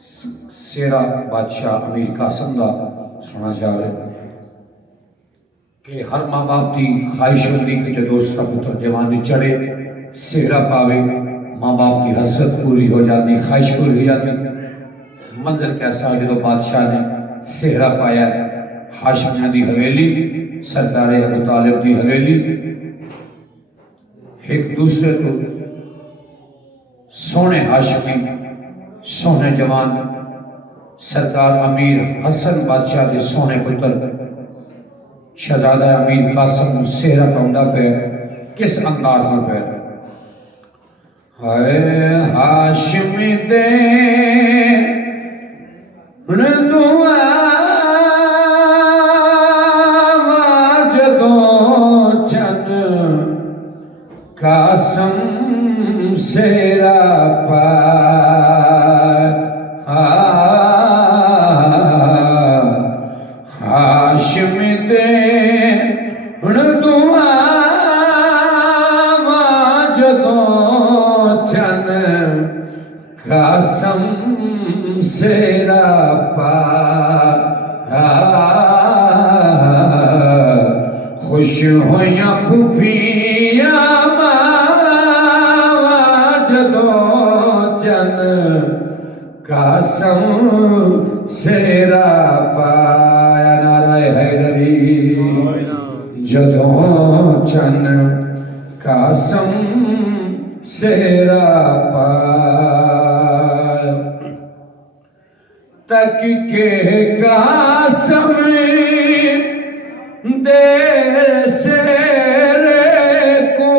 سیرا بادشاہ امیر قاسم دا سنا جا رہے کہ ہر ماں باپ دی خواہش ہوندی کہ جدو اس کا پتر جوانی چڑھے سہرا پاوے ماں باپ کی حسرت پوری ہو جاتی خواہش پوری ہو جاتی منظر کیسا جدو بادشاہ نے سہرا پایا ہاشمیاں دی حویلی سردار ابو طالب دی حویلی ایک دوسرے تو سونے ہاشمی سونے جوان سردار امیر حسن بادشاہ دے سونے پتر شہزادہ امیر قاسم سہرا پاؤنڈا پہ کس انداز میں پہ ہائے ہاشمی دے دعا جدوں چن قاسم سہرا ہاشمی دے دعا جدوں چن قاسم سہرا خوش ہویاں پھوپھیاں جدوں چن قاسم سہرا پایا نعرہ حیدری جدوں چن قاسم سہرا پایا تک کہ قاسم دے سہرے کو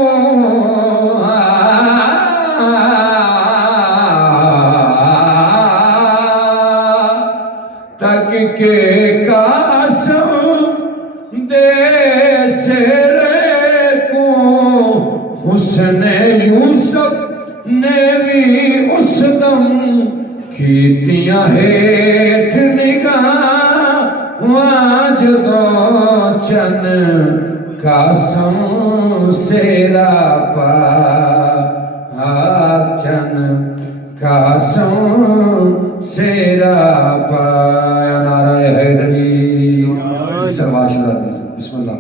تک کہ قاسم دے سہرے کو حسن یوسف نے بھی اس دم کیتیاں ہیٹھ نگاہ جدوں چن قاسم سہرا چن قاسم سہرا پایا نعرہ حیدری بسم اللہ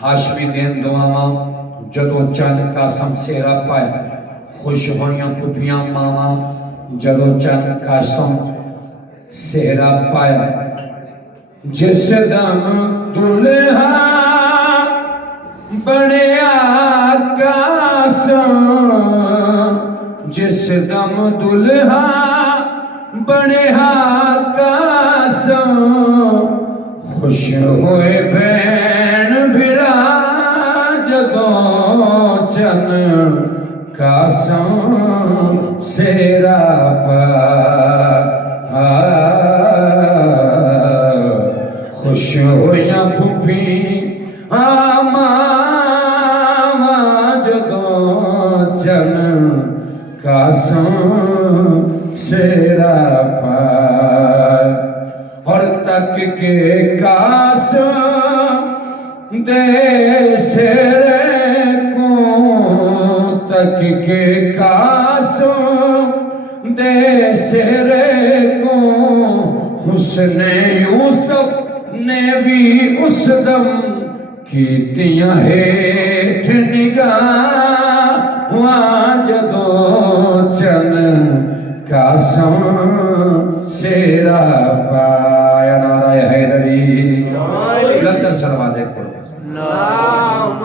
ہاشمی دین دعاواں جدوں چن قاسم سہرا پایا خوش ہویاں پھوپھیاں ماواں جدوں چن قاسم سہرا پایا جس دم دلہا بنیا قاسم جس دم دلہا بنیا قاسم خوش ہوئے بین بھرا جدوں چن قاسم سہرا خوش ہویاں پھوپھی ماں جدوں چن قاسم سہرا اور تک کہ قاسم دے سہرے کو تک کہ قاسم دے سہرے کو حسن یوسف نے بھی اس دم کیتیاں ہیٹھ نگاہ جدوں چن قاسم سہرا پایا نعرہ حیدری بلندر سلوات ایک پڑھو اللہم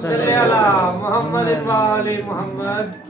صلی علی محمد و آل محمد